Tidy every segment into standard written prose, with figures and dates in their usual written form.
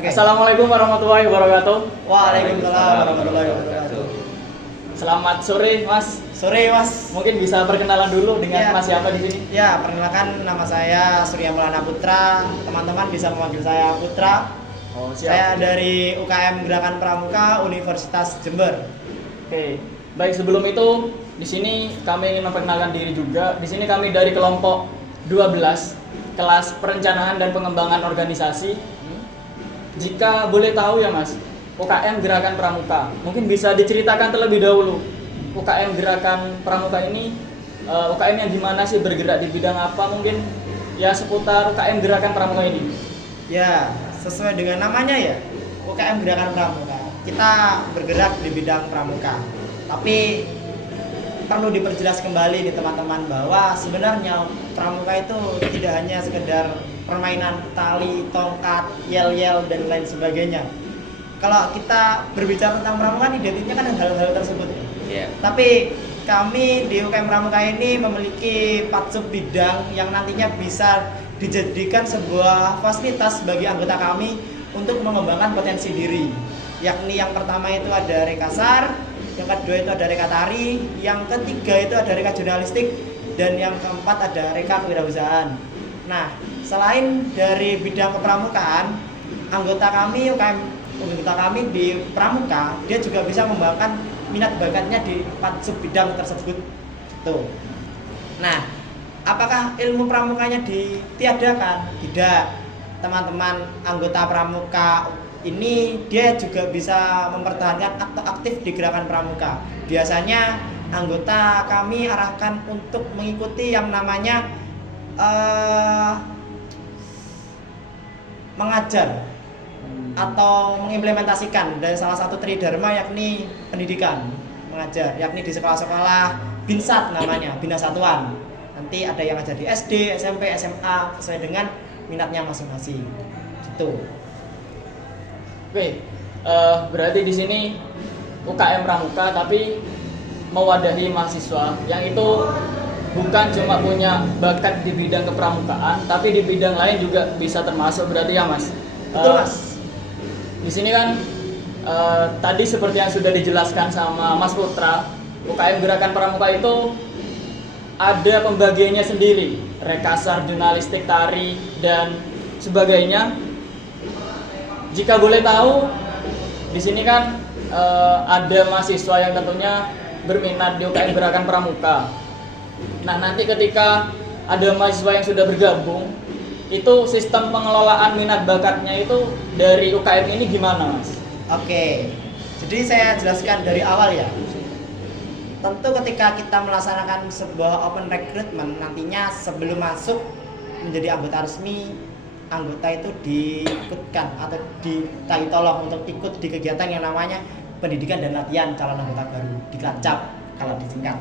Oke. Assalamualaikum warahmatullahi wabarakatuh. Waalaikumsalam warahmatullahi wabarakatuh. Selamat sore, Mas. Sore, Mas. Mungkin bisa perkenalan dulu dengan Ya. Mas siapa di sini? Ya, perkenalkan nama saya Surya Maulana Putra. Teman-teman bisa memanggil saya Putra. Oh, Saya dari UKM Gerakan Pramuka Universitas Jember. Oke. Baik, sebelum itu di sini kami ingin memperkenalkan diri juga. Di sini kami dari kelompok 12 kelas perencanaan dan pengembangan organisasi. Jika boleh tahu ya, Mas, UKM Gerakan Pramuka. Mungkin bisa diceritakan terlebih dahulu. UKM Gerakan Pramuka ini UKM yang gimana sih, bergerak di bidang apa, mungkin ya seputar UKM Gerakan Pramuka ini. Ya, sesuai dengan namanya ya, UKM Gerakan Pramuka. Kita bergerak di bidang pramuka. Tapi perlu diperjelas kembali nih teman-teman bahwa sebenarnya pramuka itu tidak hanya sekedar permainan tali, tongkat, yel-yel dan lain sebagainya. Kalau kita berbicara tentang pramuka, identiknya kan hal-hal tersebut. Iya. Tapi kami di UKM Pramuka ini memiliki 4 sub bidang yang nantinya bisa dijadikan sebuah fasilitas bagi anggota kami untuk mengembangkan potensi diri. Yakni yang pertama itu ada rekasar, yang kedua itu ada reka tari, yang ketiga itu ada reka jurnalistik, dan yang keempat ada reka kewirausahaan. Nah, selain dari bidang kepramukaan, anggota kami di Pramuka, dia juga bisa mengembangkan minat bakatnya di 4 sub bidang tersebut. Tuh. Nah, apakah ilmu pramukanya ditiadakan? Tidak. Teman-teman anggota Pramuka ini dia juga bisa mempertahankan atau aktif di gerakan pramuka. Biasanya anggota kami arahkan untuk mengikuti yang namanya mengajar atau mengimplementasikan dari salah satu tridharma, yakni pendidikan, mengajar, yakni di sekolah-sekolah BINSAT namanya, Bina Satuan. Nanti ada yang ngajar di SD, SMP, SMA sesuai dengan minatnya masing-masing. Gitu. Oke, berarti di sini UKM Pramuka tapi mewadahi mahasiswa yang itu bukan cuma punya bakat di bidang kepramukaan, tapi di bidang lain juga bisa termasuk, berarti ya, Mas? Betul, Mas. Di sini kan tadi seperti yang sudah dijelaskan sama Mas Putra, UKM Gerakan Pramuka itu ada pembagiannya sendiri, rekasar, jurnalistik, tari, dan sebagainya. Jika boleh tahu, di sini kan ada mahasiswa yang tentunya berminat di UKM Gerakan Pramuka. Nah, nanti ketika ada mahasiswa yang sudah bergabung, itu sistem pengelolaan minat bakatnya itu dari UKM ini gimana, Mas? Oke, jadi saya jelaskan dari awal ya. Tentu ketika kita melaksanakan sebuah open recruitment, nantinya sebelum masuk menjadi anggota resmi, anggota itu diikutkan atau dimintai tolong untuk ikut di kegiatan yang namanya pendidikan dan latihan calon anggota baru, Diklatcap kalau disingkat.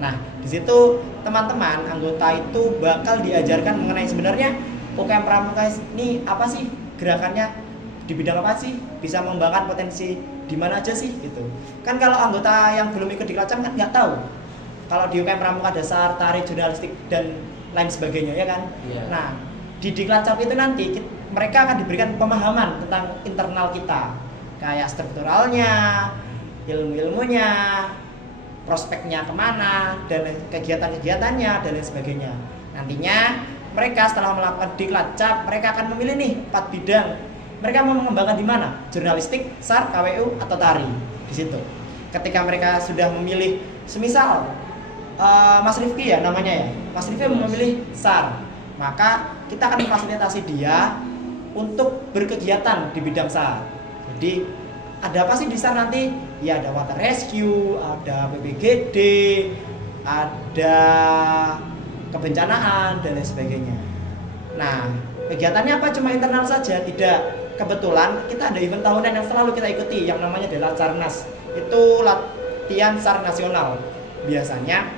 Nah, di situ teman-teman anggota itu bakal diajarkan mengenai sebenarnya UKM Pramuka ini apa sih, gerakannya di bidang apa sih, bisa mengembangkan potensi di mana aja sih gitu. Kan kalau anggota yang belum ikut Diklatcap kan nggak tahu kalau di UKM Pramuka dasar, tari, jurnalistik dan lain sebagainya ya kan. Iya. Nah, di Diklatcap itu nanti mereka akan diberikan pemahaman tentang internal kita, kayak strukturalnya, ilmu-ilmunya, prospeknya kemana, dan kegiatan-kegiatannya dan lain sebagainya. Nantinya mereka setelah melakukan Diklatcap, mereka akan memilih nih 4 bidang. Mereka mau mengembangkan di mana? Jurnalistik, SAR, KWU atau tari. Di situ. Ketika mereka sudah memilih, semisal Mas Rifki ya namanya ya, Mas Rifki memilih SAR, maka kita akan memfasilitasi dia untuk berkegiatan di bidang SAR. Jadi ada apa sih di SAR nanti? Ya ada water rescue, ada PPGD, ada kebencanaan dan lain sebagainya. Nah, kegiatannya apa? Cuma internal saja? Tidak. Kebetulan kita ada event tahunan yang selalu kita ikuti yang namanya adalah Sarnas. Itu latihan SAR nasional. Biasanya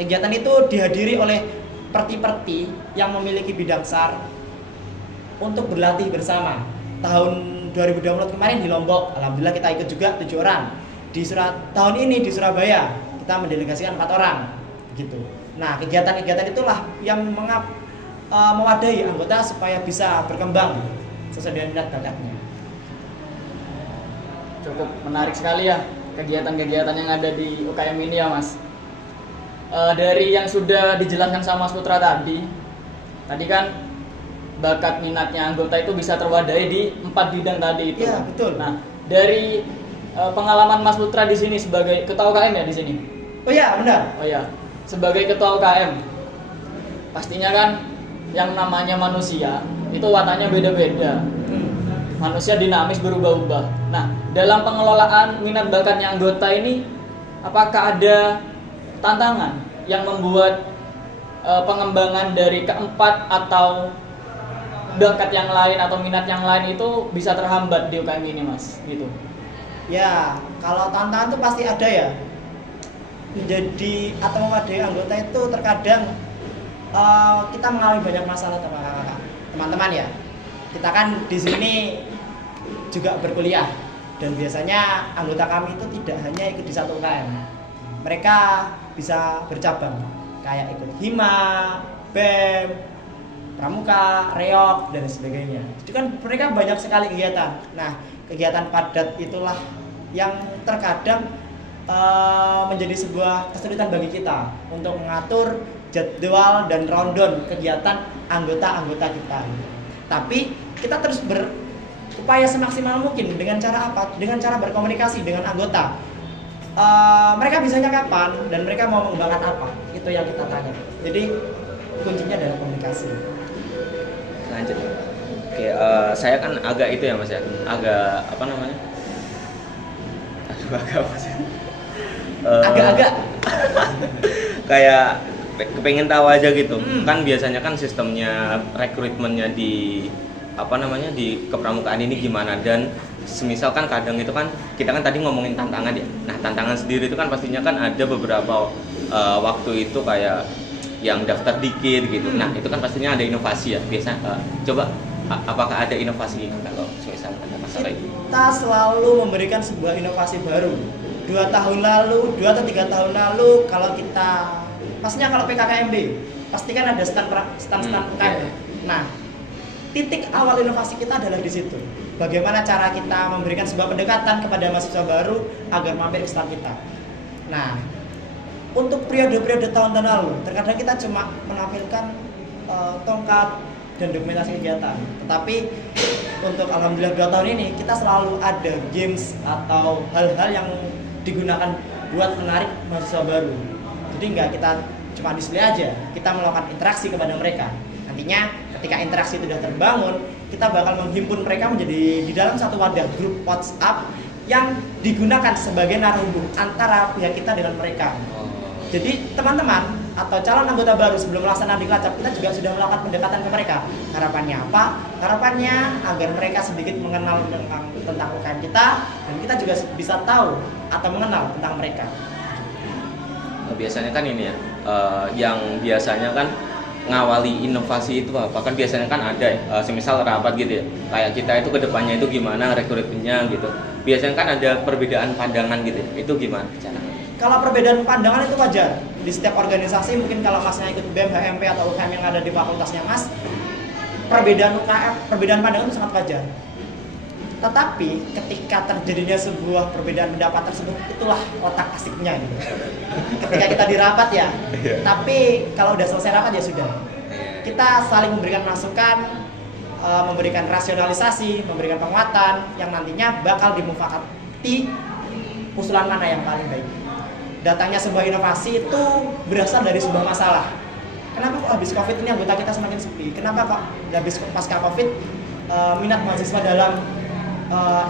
kegiatan itu dihadiri oleh perti-perti yang memiliki bidang SAR untuk berlatih bersama. Tahun 2020 kemarin di Lombok, alhamdulillah kita ikut juga 7 orang. Tahun ini di Surabaya kita mendelegasikan 4 orang gitu. Nah, kegiatan-kegiatan itulah yang mewadahi anggota supaya bisa berkembang sesuai dengan minat bakatnya. Cukup menarik sekali ya kegiatan-kegiatan yang ada di UKM ini ya Mas. Dari yang sudah dijelaskan sama Mas Putra tadi kan bakat minatnya anggota itu bisa terwadai di 4 bidang tadi itu. Iya, betul. Nah, dari pengalaman Mas Putra di sini sebagai ketua UKM ya di sini. Oh iya, benar. Oh ya, sebagai ketua UKM, pastinya kan yang namanya manusia itu wataknya beda-beda. Manusia dinamis, berubah-ubah. Nah, dalam pengelolaan minat bakatnya anggota ini, apakah ada tantangan yang membuat pengembangan dari keempat atau bakat yang lain atau minat yang lain itu bisa terhambat di UKM ini, Mas? Gitu. Ya, kalau tantangan itu pasti ada ya. Menjadi atau memadai anggota itu terkadang kita mengalami banyak masalah teman-teman ya. Kita kan di sini juga berkuliah dan biasanya anggota kami itu tidak hanya ikut di satu UKM. Mereka bisa bercabang kayak ikut Hima, BEM, Pramuka, Reok dan sebagainya. Itu kan mereka banyak sekali kegiatan. Nah, kegiatan padat itulah yang terkadang menjadi sebuah kesulitan bagi kita untuk mengatur jadwal dan rundown kegiatan anggota-anggota kita. Tapi kita terus berupaya semaksimal mungkin dengan cara apa? Dengan cara berkomunikasi dengan anggota. Mereka bisanya kapan dan mereka mau mengembangkan apa? Itu yang kita tanya. Jadi kuncinya adalah komunikasi. Lanjut. Oke, saya kan agak itu ya Mas ya, agak apa namanya? Aduh, agak apa sih? Agak-agak kayak kepengen tahu aja gitu. Kan biasanya kan sistemnya rekrutmennya di apa namanya di kepramukaan ini gimana, dan semisal kan kadang itu kan kita kan tadi ngomongin tantangan ya. Nah, tantangan sendiri itu kan pastinya kan ada beberapa waktu itu kayak yang daftar dikit gitu. Nah, itu kan pastinya ada inovasi ya. Biasa coba apakah ada inovasi kalau semisal ada masalah itu? kita selalu memberikan sebuah inovasi baru. 2 tahun lalu, 2 atau 3 tahun lalu kalau kita pastinya kalau PKKMB pasti kan ada stand UKM. Nah, titik awal inovasi kita adalah di situ. Bagaimana cara kita memberikan sebuah pendekatan kepada mahasiswa baru agar mampir ke stand kita. Nah, untuk periode-periode tahun-tahun lalu, terkadang kita cuma menampilkan tongkat dan dokumentasi kegiatan. Tetapi untuk alhamdulillah 2 tahun ini kita selalu ada games atau hal-hal yang digunakan buat menarik mahasiswa baru. Jadi nggak kita cuma display aja, kita melakukan interaksi kepada mereka. Nantinya ketika interaksi itu sudah terbangun, kita bakal menghimpun mereka menjadi di dalam satu wadah grup WhatsApp yang digunakan sebagai narasumber antara pihak kita dengan mereka. Jadi teman-teman atau calon anggota baru sebelum melaksanakan diklat, kita juga sudah melakukan pendekatan ke mereka. Harapannya apa? Harapannya agar mereka sedikit mengenal tentang UKM kita dan kita juga bisa tahu atau mengenal tentang mereka. Biasanya kan ini ya, yang biasanya kan ngawali inovasi itu apa? Kan biasanya kan ada ya, semisal rapat gitu ya. Kayak kita itu kedepannya itu gimana rekrutmennya gitu. Biasanya kan ada perbedaan pandangan gitu. Itu gimana caranya? Kalau perbedaan pandangan itu wajar di setiap organisasi. Mungkin kalau masnya ikut BEM, HMP atau UKM yang ada di fakultasnya mas, perbedaan pandangan itu sangat wajar. Tetapi ketika terjadinya sebuah perbedaan pendapat tersebut, itulah otak asiknya gitu. Ketika kita di rapat ya. Tapi kalau udah selesai rapat ya sudah. Kita saling memberikan masukan, memberikan rasionalisasi, memberikan penguatan yang nantinya bakal dimufakati usulan mana yang paling baik. Datangnya sebuah inovasi itu berasal dari sebuah masalah. Kenapa kok habis Covid ini anggota kita semakin sepi? Kenapa kok habis pasca Covid minat mahasiswa dalam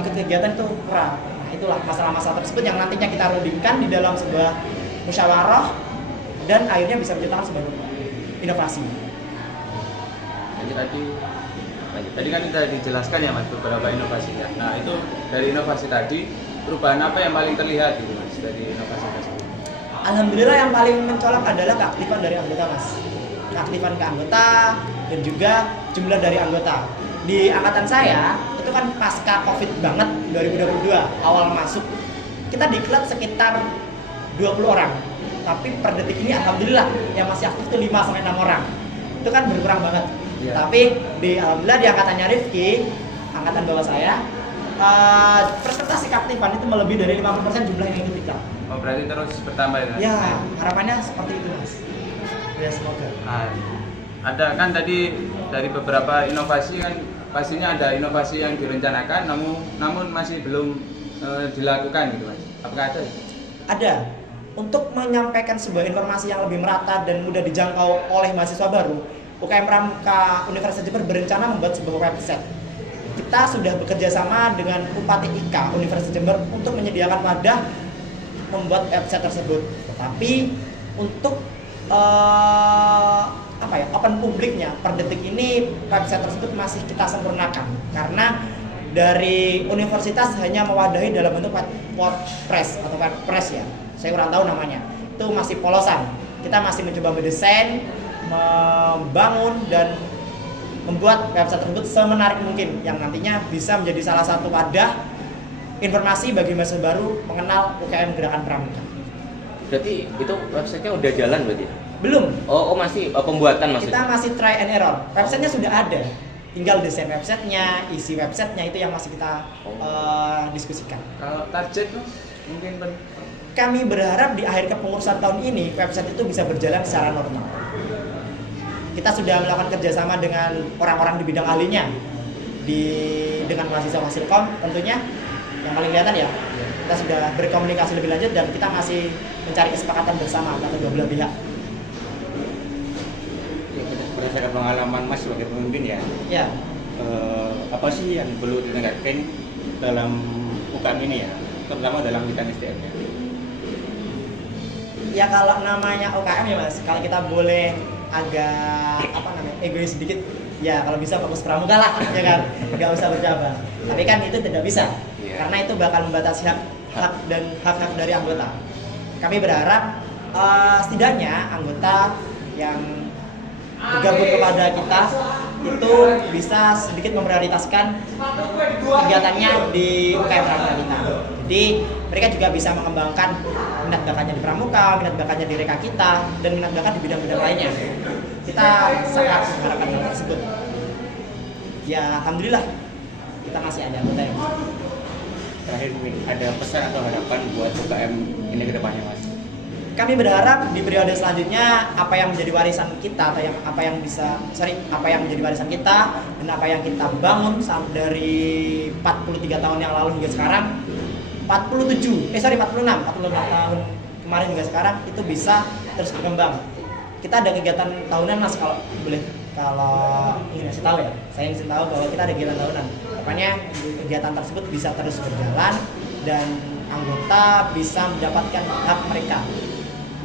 ikut kegiatan itu kurang? Nah, itulah masalah-masalah tersebut yang nantinya kita rundingkan di dalam sebuah musyawarah dan akhirnya bisa menciptakan sebuah inovasi. Tadi kan kita dijelaskan ya Mas beberapa inovasinya. Nah, itu dari inovasi tadi perubahan apa yang paling terlihat gitu Mas dari inovasi tersebut? Alhamdulillah yang paling mencolok adalah keaktifan dari anggota mas. Keaktifan ke anggota dan juga jumlah dari anggota. Di angkatan saya itu kan pasca Covid banget 2022 awal masuk, kita diklat sekitar 20 orang. Tapi per detik ini alhamdulillah yang masih aktif itu 5-6 orang. Itu kan berkurang banget. Tapi alhamdulillah di angkatannya Rifki angkatan bawah saya, presentasi keaktifan itu melebihi dari 50% jumlah yang ikut iklan. Oh, berarti terus bertambah ya? Ya, harapannya seperti itu mas. Ya semoga. Ada kan tadi dari beberapa inovasi kan pastinya ada inovasi yang direncanakan namun masih belum dilakukan gitu mas. Apakah ada? Ada. Untuk menyampaikan sebuah informasi yang lebih merata dan mudah dijangkau oleh mahasiswa baru, UKM Pramuka Universitas Jember berencana membuat sebuah website. Kita sudah bekerja sama dengan Upati IKA Universitas Jember untuk menyediakan wadah membuat website tersebut. Tetapi untuk open publiknya per detik ini website tersebut masih kita sempurnakan karena dari universitas hanya mewadahi dalam bentuk WordPress atau WordPress ya. Saya kurang tahu namanya. Itu masih polosan. Kita masih mencoba mendesain, membangun dan membuat website tersebut semenarik mungkin yang nantinya bisa menjadi salah satu wadah informasi bagi mahasiswa baru mengenal UKM Gerakan Pramuka. Berarti itu websitenya udah jalan berarti? Belum. Oh masih pembuatan maksudnya? Kita masih try and error. Websitenya sudah ada. Tinggal desain websitenya, isi websitenya itu yang masih kita diskusikan. Kalau target mas, mungkin Kami berharap di akhir kepengurusan tahun ini website itu bisa berjalan secara normal. Kita sudah melakukan kerjasama dengan orang-orang di bidang ahlinya, dengan mahasiswa Fasilkom tentunya yang paling kelihatan ya. Kita sudah berkomunikasi lebih lanjut dan kita masih mencari kesepakatan bersama antara kedua belah pihak. Ya, berdasarkan pengalaman Mas sebagai pemimpin ya, Ya. apa sih yang perlu ditingkatkan dalam UKM ini ya, terutama dalam bidang SDM-nya? Ya kalau namanya UKM ya mas, kalau kita boleh agak egois sedikit, ya kalau bisa fokus pramuka lah, ya kan, nggak usah bercabang. Tapi kan itu tidak bisa, karena itu bakal membatasi hak dan hak-hak dari anggota. Kami berharap setidaknya anggota yang bergabung kepada kita itu bisa sedikit memprioritaskan kegiatannya di UKM Pramuka kita. Jadi mereka juga bisa mengembangkan minat bakatnya di Pramuka, minat bakatnya di Reka kita, dan minat bakat di bidang-bidang lainnya. Kita sangat mengharapkan hal tersebut. Ya alhamdulillah kita masih ada anggota yang Terakhir mungkin ada pesan atau harapan buat UKM ini ke depannya Mas? Kami berharap di periode selanjutnya apa yang menjadi warisan kita atau apa yang menjadi warisan kita dan apa yang kita bangun dari 43 tahun yang lalu hingga sekarang 46 tahun kemarin hingga sekarang itu bisa terus berkembang. Kita ada kegiatan tahunan mas kalau ingin kasih tahu ya, saya ingin tahu bahwa kita ada kegiatan tahunan. Pokoknya kegiatan tersebut bisa terus berjalan dan anggota bisa mendapatkan hak mereka.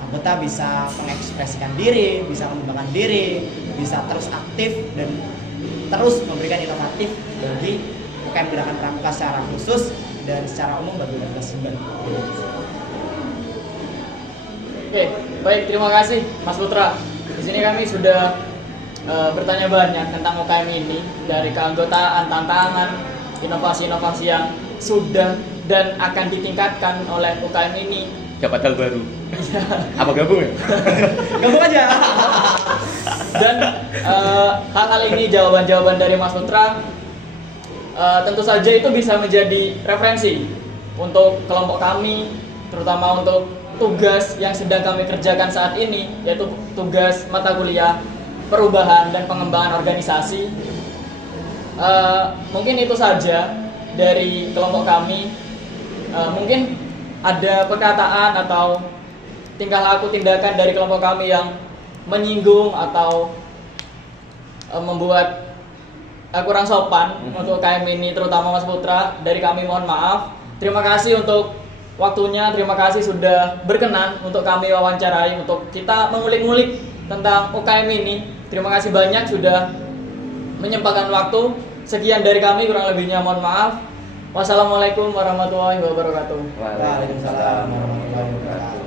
Anggota bisa mengekspresikan diri, bisa mengembangkan diri, bisa terus aktif dan terus memberikan inovatif bagi UKM Gerakan Pramuka secara khusus dan secara umum bagi Universitas Jember. Oke, baik, terima kasih Mas Putra. Di sini kami sudah bertanya banyak tentang UKM ini, dari keanggotaan, tantangan, inovasi-inovasi yang sudah dan akan ditingkatkan oleh UKM ini. Dapat hal baru. Apa gabung ya? Gabung aja. Dan hal-hal ini jawaban-jawaban dari Mas Putra tentu saja itu bisa menjadi referensi untuk kelompok kami, terutama untuk tugas yang sedang kami kerjakan saat ini, yaitu tugas mata kuliah perubahan dan pengembangan organisasi. Mungkin itu saja dari kelompok kami. Mungkin ada perkataan atau tingkah laku tindakan dari kelompok kami yang menyinggung atau membuat kurang sopan untuk UKM ini, terutama Mas Putra, dari kami mohon maaf. Terima kasih untuk waktunya, terima kasih sudah berkenan untuk kami wawancarai, untuk kita mengulik-ngulik tentang UKM ini. Terima kasih banyak sudah menyempatkan waktu. Sekian dari kami, kurang lebihnya mohon maaf. Wassalamualaikum warahmatullahi wabarakatuh. Waalaikumsalam warahmatullahi wabarakatuh.